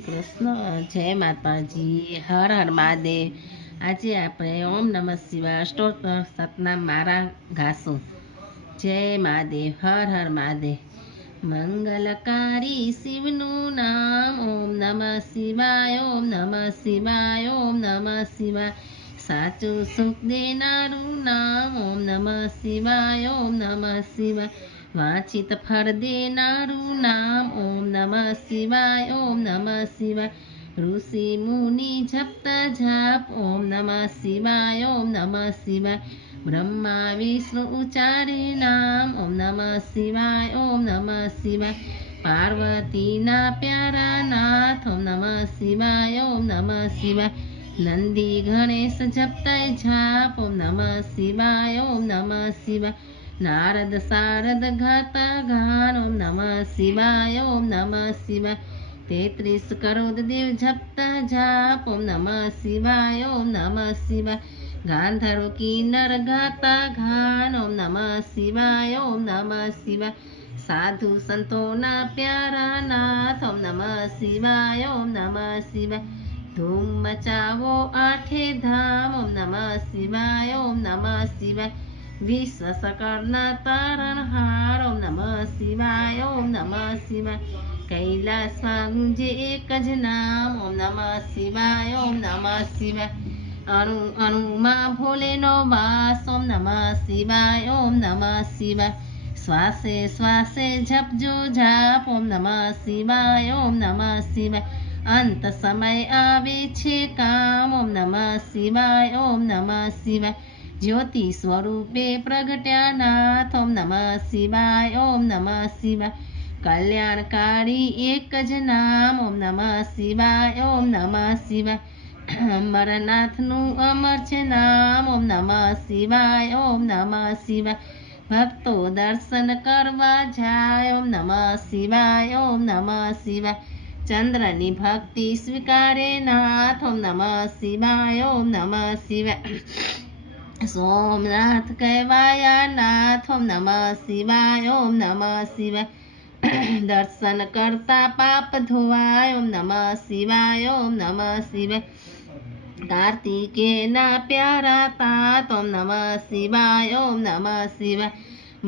શ્રી કૃષ્ણ, જય માતાજી, હર હર મહાદેવ। આજે આપણે ઓમ નમઃ શિવાય અષ્ટોત્તર સતનામ મારા ગાશું। જય મહાદેવ, હર હર મહાદેવ। મંગલકારી શિવનું નામ ઓમ નમઃ શિવાય, ઓમ નમઃ શિવાય, ઓમ નમઃ શિવાય। સાચું સુખ દેનારું નામ ઓમ નમઃ શિવાય, ઓમ નમઃ શિવાય। વાંચિત ફળ દેનારું નામ ઓમ નમઃ શિવાય, ઓમ નમઃ શિવાય। ઋષિ મુનિ જપતા જાપ ઓમ નમઃ શિવાય, ઓમ નમઃ શિવાય। બ્રહ્મા વિષ્ણુ ઉચ્ચારે નામ ઓમ નમઃ શિવાય, ઓમ નમઃ શિવાય। પાર્વતીના પ્યારા નાથ ઓમ નમઃ શિવાય, ઓમ નમઃ શિવાય। નંદી ગણેશ જપતા જાપ ઓમ નમઃ શિવાય, ઓમ નમઃ શિવાય। નારદ શારદ ગાતા ગાન ઓમ નમઃ શિવાય, ઓમ નમઃ શિવાય। 33 કરોડ દેવ જપતા જાપ ઓમ નમઃ શિવાય, ઓમ નમઃ શિવાય। ગાંધર્વ કિન્નર ગાતા ગાન ઓમ નમઃ શિવાય, ઓમ નમઃ શિવાય। સાધુ સંતોના પ્યારા નાથ ઓમ નમઃ શિવાય, ઓમ નમઃ શિવાય। ધૂમ મચાવો આઠે ધામ ઓમ નમઃ શિવાય, ઓમ નમઃ શિવાય। વિશ્વ સકળના તારણહાર ઓમ નમઃ શિવાય, ઓમ નમઃ શિવાય। કૈલાસમાં ગુંજે એક જ નામ ઓમ નમઃ શિવાય, ઓમ નમઃ શિવાય। અણુ અણુમાં ભોલેનો વાસ ઓમ નમઃ શિવાય, ઓમ નમઃ શિવાય। શ્વાસે શ્વાસે જપજો જાપ ઓમ નમઃ શિવાય, ઓમ નમઃ શિવાય। અંત સમય આવે છે કામ ઓમ નમઃ શિવાય, ઓમ નમઃ શિવાય। જ્યોતિ સ્વરૂપે પ્રગટ્યા નાથ ઓમ નમઃ શિવાય, ઓમ નમઃ શિવાય। કલ્યાણકારી એક જ નામ ઓમ નમઃ શિવાય, ઓમ નમઃ શિવાય। અમરનાથનું અમર છે નામ ઓમ નમઃ શિવાય, ઓમ નમઃ શિવાય। ભક્તો દર્શન કરવા જાય ઓમ નમઃ શિવાય, ઓમ નમઃ શિવાય। ચંદ્રની ભક્તિ સ્વીકારે નાથ ઓમ નમઃ શિવાય, ઓમ નમઃ શિવાય। સોમનાથ કહેવાયા નાથ ઓમ નમઃ શિવાય, ઓમ નમઃ શિવાય। દર્શન કરતા પાપ ધોવાય ઓમ નમઃ શિવાય, ઓમ નમઃ શિવાય। કાર્તિકેયના પ્યારા તાત ઓમ નમઃ શિવાય, ઓમ નમઃ શિવાય।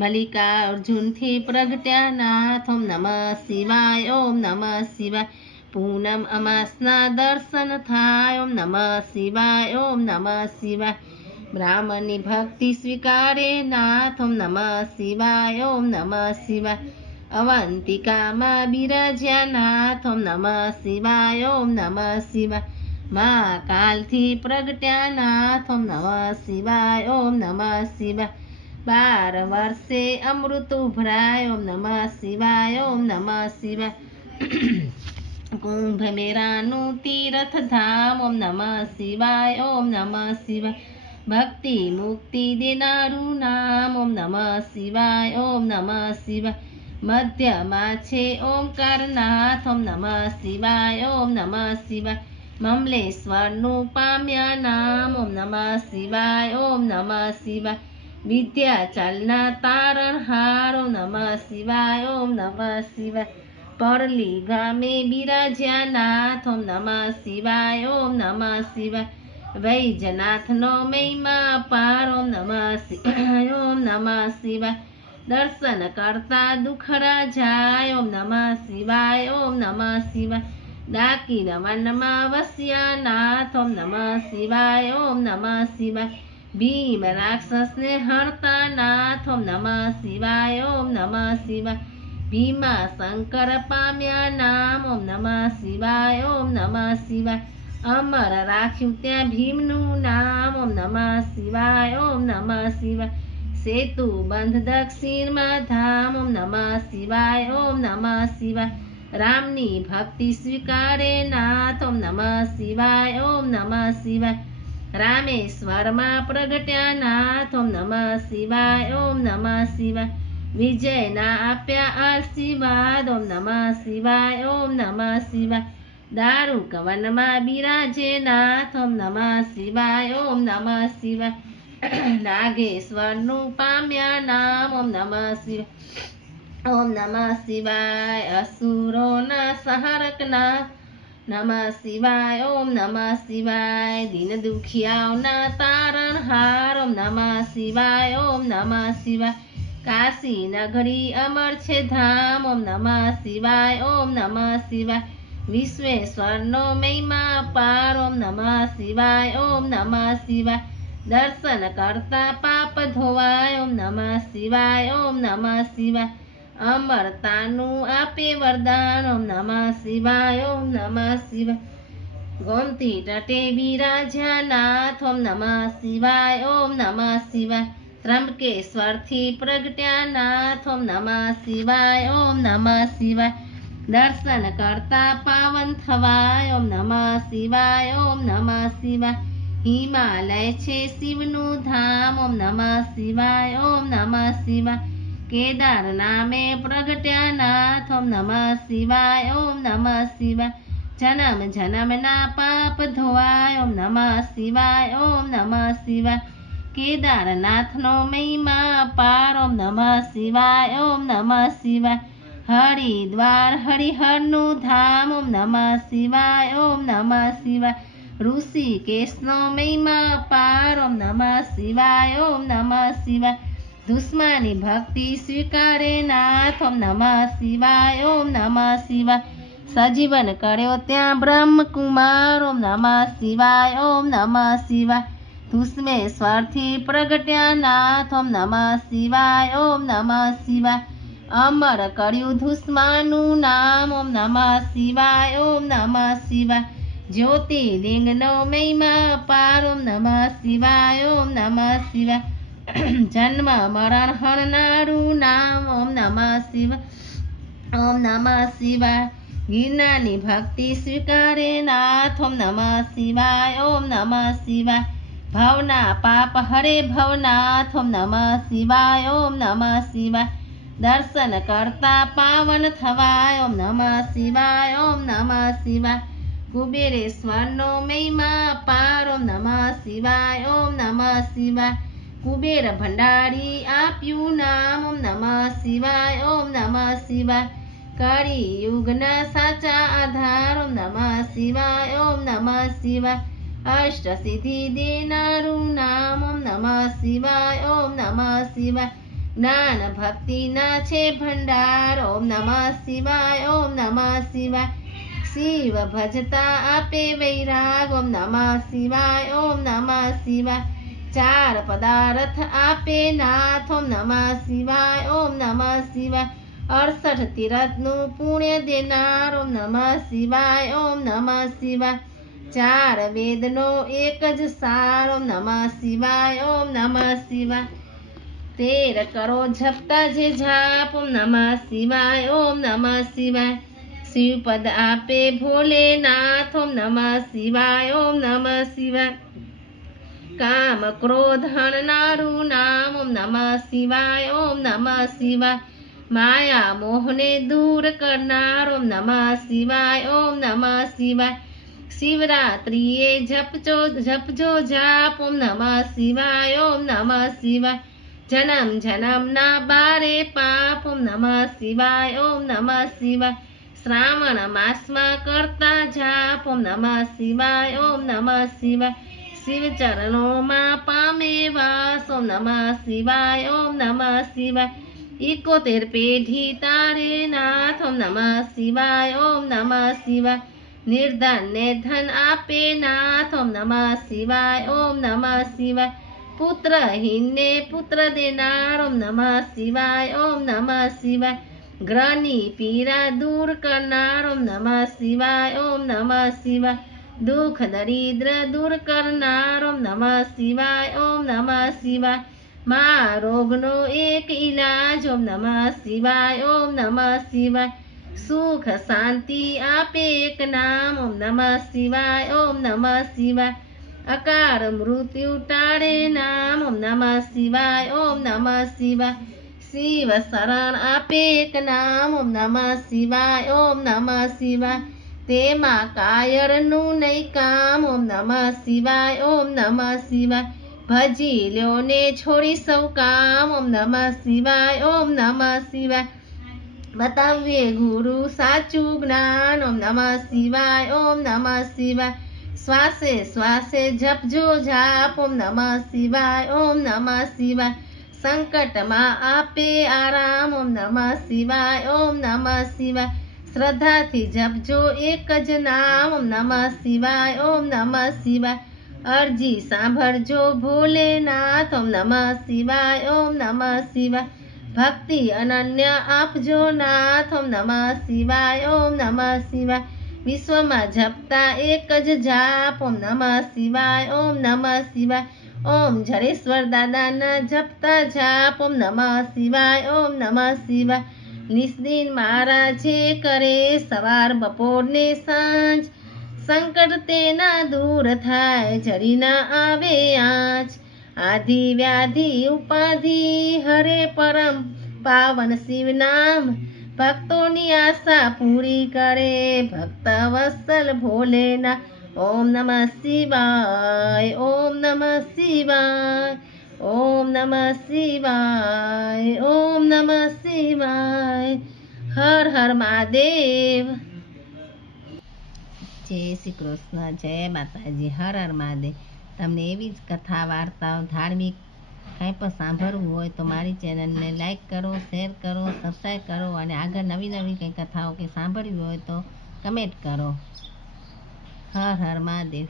મલ્લિકાર્જુનથી પ્રગટ્યા નાથ ઓમ નમઃ શિવાય, ઓમ નમઃ શિવાય। પૂનમ અમાસના દર્શન થાય ઓમ નમઃ શિવાય, ઓમ નમઃ શિવાય। બ્રાહ્મણની ભક્તિ સ્વીકારે નાથ ઓમ નમઃ શિવાય, ઓમ નમઃ શિવાય। અવંતિકામાં બિરાજ્યા નાથ ઓમ નમઃ શિવાય, ઓમ નમઃ શિવાય। મહાકાલથી પ્રગટ્યા નાથ ઓમ નમઃ શિવાય, ઓમ નમઃ શિવાય। 12 વર્ષે અમૃત ઉભરાય ઓમ નમઃ શિવાય, ઓમ નમઃ શિવાય। કુંભ મેરાનું તીર્થ ધામ ઓમ નમઃ શિવાય, ઓમ નમઃ શિવાય। ભક્તિ મુક્તિ દેનારું નામ ઓમ નમઃ શિવાય, ઓમ નમઃ શિવાય। મધ્યમાં છે ઓમકાર નાથ ઓમ નમઃ શિવાય, ઓમ નમઃ શિવાય। મમલેશ્વરનું પામ્યા નામ ઓમ નમઃ શિવાય, ઓમ નમઃ શિવાય। વિદ્યાચલના તારણહાર ઓમ નમઃ શિવાય, ઓમ નમઃ શિવાય। પરલી ગામે બિરાજ્યા નાથ ઓમ નમઃ શિવાય, ઓમ નમઃ શિવાય। વૈજનાથનો મહિમા અપાર ઓમ નમઃ શિવાય, ઓમ નમઃ શિવાય। દર્શન કરતા દુખરા જાય ઓમ નમઃ શિવાય, ઓમ નમઃ શિવાય। ડાકીર વનમાં વસ્યા નાથ ઓમ નમઃ શિવાય, ઓમ નમઃ શિવાય। ભીમ રાક્ષસને હણતા નાથ ઓમ નમઃ શિવાય, ઓમ નમઃ શિવાય। ભીમા શંકર પામ્યા નામ ઓમ નમઃ શિવાય, ઓમ નમઃ શિવાય। અમર રાખ્યું ત્યાં ભીમનું નામ ઓમ નમઃ શિવાય, ઓમ નમઃ શિવાય। સેતુ બંધ દક્ષિણમાં ધામ ઓમ નમઃ શિવાય, ઓમ નમઃ શિવાય। રામની ભક્તિ સ્વીકારે નાથ ઓમ નમઃ શિવાય, ઓમ નમઃ શિવાય। રામેશ્વરમાં પ્રગટ્યા નાથ ઓમ નમઃ શિવાય, ઓમ નમઃ શિવાય। વિજયના આપ્યા આશીર્વાદ ઓમ નમઃ શિવાય, ઓમ નમઃ શિવાય। દારૂક વનમાં બિરાજે નાથ ઓમ નમઃ શિવાય, ઓમ નમઃ શિવાય। નાગેશ્વરનું પામ્યા નામ ઓમ નમઃ શિવાય, ઓમ નમઃ શિવાય। અસુરોના સંહારકના નમઃ શિવાય ઓમ નમઃ શિવાય દીન દુખિયાઓના તારણહાર ઓમ નમઃ શિવાય ઓમ નમઃ શિવાય કાશી નગરી અમર છે ધામ ઓમ નમઃ શિવાય ઓમ નમઃ શિવાય વિશ્વેશ્વરનો મહિમા અપાર ઓમ નમઃ શિવાય ઓમ નમઃ શિવાય દર્શન કરતા પાપ ધોવાય ઓમ નમઃ શિવાય ઓમ નમઃ શિવાય અમરતાનું આપે વરદાન ઓમ નમઃ શિવાય ઓમ નમઃ શિવાય ગોમતી તટે બિરાજ્યા નાથ ઓમ નમઃ શિવાય ઓમ નમઃ શિવાય ત્રંબકેશ્વરથી પ્રગટ્યા નાથ ઓમ નમઃ શિવાય ઓમ નમઃ શિવાય દર્શન કરતા પાવન થવાય ઓમ નમઃ શિવાય ઓમ નમઃ શિવાય હિમાલય છે શિવનું ધામ ઓમ નમઃ શિવાય ઓમ નમઃ શિવાય કેદાર નામે પ્રગટ્યા નાથ ઓમ નમઃ શિવાય ઓમ નમઃ શિવાય જન્મ જન્મના પાપ ધોવાય ઓમ નમઃ શિવાય ઓમ નમઃ શિવાય કેદારનાથનો મહિમા અપાર ઓમ નમઃ શિવાય ઓમ નમઃ શિવાય હરિદ્વાર હરિહરનું ધામ ઓમ નમઃ શિવાય ઓમ નમઃ શિવાય ઋષિકેશનો મહિમા અપાર ઓમ નમઃ શિવાય ઓમ નમઃ શિવાય દુશ્મની ભક્તિ સ્વીકારે નાથ ઓમ નમઃ શિવાય ઓમ નમઃ શિવાય સજીવન કર્યો ત્યાં બ્રહ્મકુમાર ઓમ નમઃ શિવાય ઓમ નમઃ શિવાય ધુસ્મેશ્વરથી પ્રગટ્યા નાથ ઓમ નમઃ શિવાય ઓમ નમઃ શિવાય અમર કર્યું ધુસ્માનું નામ ઓમ નમઃ શિવાય ઓમ નમઃ શિવાય જ્યોતિર્લિંગનો મહિમા અપાર ઓમ નમઃ શિવાય ઓમ નમઃ શિવાય જન્મ મરણ હરનારું નામ ઓમ નમઃ શિવાય ઓમ નમઃ શિવાય ગિરનારની ભક્તિ સ્વીકારે નાથ ઓમ નમઃ શિવાય ઓમ નમઃ શિવાય ભવના પાપ હરે ભવનાથ ઓમ નમઃ શિવાય ઓમ નમઃ શિવાય દર્શન કરતા પાવન થવાય ઓમ નમઃ શિવાય ઓમ નમઃ શિવાય કુબેરેશ્વરનો મહિમા અપાર ઓમ નમઃ શિવાય ઓમ નમઃ શિવાય કુબેર ભંડારી આપ્યું નામ ઓમ નમઃ શિવાય ઓમ નમઃ શિવાય કળિયુગના સાચા આધાર ઓમ નમઃ શિવાય ઓમ નમઃ શિવાય અષ્ટસિદ્ધિ દેનારું નામ ઓમ નમઃ શિવાય ઓમ નમઃ શિવાય જ્ઞાન ભક્તિના છે ભંડાર ઓમ નમઃ શિવાય ઓમ નમઃ શિવાય શિવ ભજતા આપે વૈરાગ ઓમ નમઃ શિવાય ઓમ નમઃ શિવાય ચાર પદાર્થ આપે નાથ ઓમ નમઃ શિવાય ઓમ નમઃ શિવાય 68 તીરથનું પુણ્ય દેનાર ઓમ નમઃ શિવાય ઓમ નમઃ શિવાય ચાર વેદનો એક જ સાર ઓમ નમઃ શિવાય ઓમ નમઃ શિવાય 13 કરો જપતા જે જાપ ઓમ નમઃ શિવાય ઓમ નમઃ શિવાય શિવપદ આપે ભોલેનાથ ઓમ નમઃ શિવાય ઓમ નમઃ શિવાય કામ ક્રોધ હણનારું નામ ઓમ નમઃ શિવાય ઓમ નમઃ શિવાય માયા મોહને દૂર કરનાર ઓમ નમઃ શિવાય ઓમ નમઃ શિવાય શિવરાત્રિએ જપજો જાપ ઓમ નમઃ શિવાય ઓમ નમઃ શિવાય જન્મ જન્મના બારે પાપ ઓમ નમઃ શિવાય ઓમ નમઃ શિવાય શ્રાવણ માસમાં કરતા જાપ ઓમ નમઃ શિવાય ઓમ નમઃ શિવાય શિવ ચરણોમાં પામે વાસ ઓમ નમઃ શિવાય ઓમ નમઃ શિવાય 71 પેઢી તારે નાથ ઓમ નમઃ શિવાય ઓમ નમઃ શિવાય નિર્ધનને ધન આપે નાથ ઓમ નમઃ શિવાય ઓમ નમઃ શિવાય પુત્રહીનને પુત્ર દેનાર ઓમ નમઃ શિવાય ઓમ નમઃ શિવાય ગ્રહની પીડા દૂર કરનાર ઓમ નમઃ શિવાય ઓમ નમઃ શિવાય દુઃખ દરિદ્ર દૂર કરનાર ઓમ નમઃ શિવાય ઓમ નમઃ શિવાય મા રોગનો એક ઈલાજ ઓમ નમઃ શિવાય ઓમ નમઃ શિવાય સુખ શાંતિ આપે એક નામ ઓમ નમઃ શિવાય ઓમ નમઃ શિવાય અકાર મૃત્યુ ટાળે નામ ઓમ નમઃ શિવાય ઓમ નમઃ શિવાય શિવ શરણ આપે એક નામ ઓમ નમઃ શિવાય ઓમ નમઃ શિવાય તેમાં કાયરનું નહીં કામ ઓમ નમઃ શિવાય ઓમ નમઃ શિવાય ભજી લ્યો ને છોડી સૌ કામ ઓમ નમઃ શિવાય ઓમ નમઃ શિવાય બતાવીએ ગુરુ સાચું જ્ઞાન. ઓમ નમઃ શિવાય, ઓમ નમઃ શિવાય. શ્વાસે શ્વાસે જપજો જાપ. ઓમ નમઃ શિવાય, ઓમ નમઃ શિવાય. સંકટમાં આપે આરામ. ઓમ નમઃ શિવાય, ઓમ નમઃ શિવાય. શ્રદ્ધાથી જપજો એક જ નામ. ઓમ નમઃ શિવાય, ઓમ નમઃ શિવાય. અરજી સાંભળજો ભોલેનાથ. ઓમ નમઃ શિવાય, ઓમ નમઃ શિવાય. ભક્તિ અનન્ય આપજો નાથ. ઓમ નમઃ શિવાય, ઓમ નમઃ શિવાય. વિશ્વમાં જપતા એક જ જાપ. ઓમ નમઃ શિવાય, ઓમ નમઃ શિવાય. ઓમ જડેશ્વર દાદાના જપતા જાપ. ઓમ નમઃ શિવાય, ઓમ નમઃ શિવાય. નિસ્દિન મહારાજે કરે સવાર બપોર ને સાંજ. સંકટ તેના દૂર થાય, જરી ના આવે આંચ. આધિ વ્યાધિ ઉપાધિ હરે પરમ પાવન શિવ નામ. ભક્તોની આશા પૂરી કરે ભક્ત વત્સલ ભોલેના. ઓમ નમઃ શિવાય, ઓમ નમઃ શિવાય, ઓમ નમઃ શિવાય, ઓમ નમઃ શિવાય. હર હર મહાદેવ. જય શ્રી કૃષ્ણ, જય માતાજી, હર હર મહાદેવ. તમને એવી જ કથા વાર્તાઓ ધાર્મિક કાંઈ પણ સાંભળવું હોય તો મારી ચેનલને લાઈક કરો, શેર કરો, સબસ્ક્રાઈબ કરો અને આગળ નવી નવી કંઈ કથાઓ કે સાંભળવી હોય તો કમેન્ટ કરો. હર હર મહાદેવ.